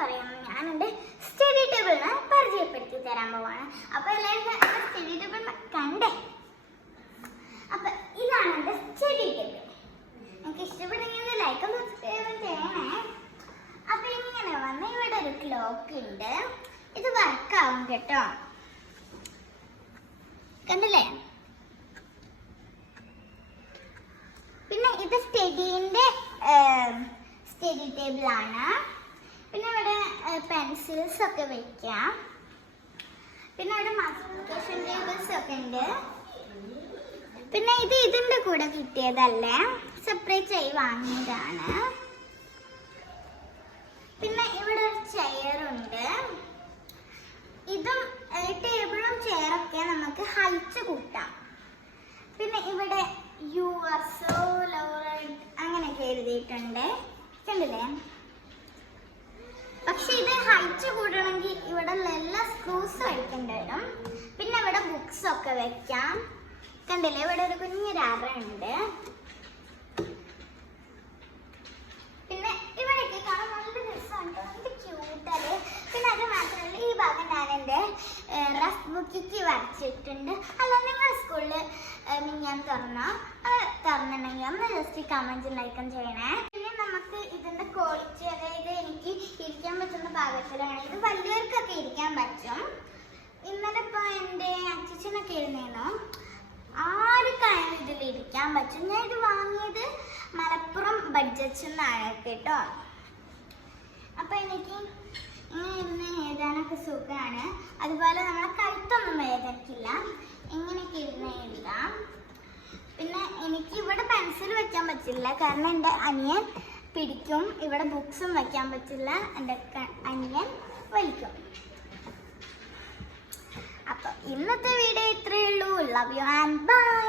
പറയുന്നത് ഞാൻ എൻ്റെ സ്റ്റഡി ടേബിളിനെ പരിചയപ്പെടുത്തി തരാൻ പോവാണ്. അപ്പോൾ എല്ലാവരും സ്റ്റഡി ടേബിൾ കണ്ടേ. അപ്പം ഇതാണ് എൻ്റെ സ്റ്റഡി ടേബിൾ. എനിക്ക് ഇഷ്ടപ്പെട്ടെങ്കിൽ ലൈക്കും സബ്സ്ക്രൈബും ചെയ്യണേ. അപ്പം ഇങ്ങനെ വന്ന് ഇവിടെ ഒരു ക്ലോക്ക് ഉണ്ട്. ഇത് വർക്കാവും കേട്ടോ, കണ്ടില്ലേ? പിന്നെ ഇത് സ്റ്റഡി ടേബിളാണ്. പിന്നെ ഇവിടെ പെൻസിൽസ് ഒക്കെ വെക്കാം. പിന്നെ ഇവിടെ മൾട്ടിപ്ലിക്കേഷൻ ടേബിൾസ് ഒക്കെ ഉണ്ട്. പിന്നെ ഇത് ഇതിൻ്റെ കൂടെ കിട്ടിയതല്ലേ, സെപ്പറേറ്റ് ആയി വാങ്ങിയതാണ്. പിന്നെ ഇവിടെ ഒരു ചെയറുണ്ട്. ഇതും ടേബിളും ചെയറൊക്കെ നമുക്ക് ഹൈറ്റ് കൂട്ടാം. പിന്നെ ഇവിടെ യു ആർ സോ ലവ്ഡ് അങ്ങനെയൊക്കെ എഴുതിയിട്ടുണ്ട്, കണ്ടില്ലേ? പക്ഷെ ഇത് ഹൈറ്റ് കൂട്ടണമെങ്കിൽ ഇവിടെ എല്ലാ സ്ക്രൂസ് അടിക്കേണ്ടി വരും. പിന്നെ ഇവിടെ ബുക്സ് ഒക്കെ വെക്കാം, കണ്ടില്ലേ? ഇവിടെ ഒരു കുഞ്ഞൊരറുണ്ട്. പിന്നെ ഇവിടെയൊക്കെ കാണാൻ നല്ല രസമുണ്ട്, നല്ല ക്യൂട്ടല്ലേ? പിന്നെ അത് മാത്രമല്ല, ഈ ഭാഗം ഞാൻ എൻ്റെ റഫ് ബുക്കിക്ക് വരച്ചിട്ടുണ്ട്. അല്ല, നിങ്ങൾ സ്കൂളിൽ ഞാൻ തുറന്നിട്ടുണ്ടെങ്കിൽ ഒന്ന് ജസ്റ്റ് കമൻറ്റ് ലൈക്കും ചെയ്യണേ. പിന്നെ നമുക്ക് ഇതിൻ്റെ ക്വാളിറ്റി, അതായത് എനിക്ക് ഇരിക്കാൻ പറ്റുന്ന പാകത്തിലാണ്. ഇത് വലിയവർക്കൊക്കെ ഇരിക്കാൻ പറ്റും. ഇന്നലെ ഇപ്പോൾ എൻ്റെ അച്ഛനൊക്കെ ഇരുന്നേനോ, ആർക്കായാലും ഇതിൽ ഇരിക്കാൻ പറ്റും. ഞാൻ ഇത് വാങ്ങിയത് മലപ്പുറം ബഡ്ജറ്റ്സ് എന്നാണ് കേട്ടോ. അപ്പോൾ എനിക്ക് ഇങ്ങനെ ഇരുന്ന് എഴുതാനൊക്കെ സുഖമാണ്. അതുപോലെ നമ്മളെ കഴുത്തൊന്നും വേദനിക്കില്ല, ഇങ്ങനെയൊക്കെ ഇരുന്ന് എഴുതാം. പിന്നെ എനിക്ക് ഇവിടെ പെൻസിൽ വെക്കാൻ പറ്റില്ല, കാരണം എൻ്റെ അനിയൻ പിടിക്കും. ഇവിടെ ബുക്സും വെക്കാൻ പറ്റില്ല, എൻ്റെ അനിയൻ വലിക്കും. അപ്പോൾ ഇന്നത്തെ വീഡിയോ ഇത്രയേ ഉള്ളൂ. Love you and by.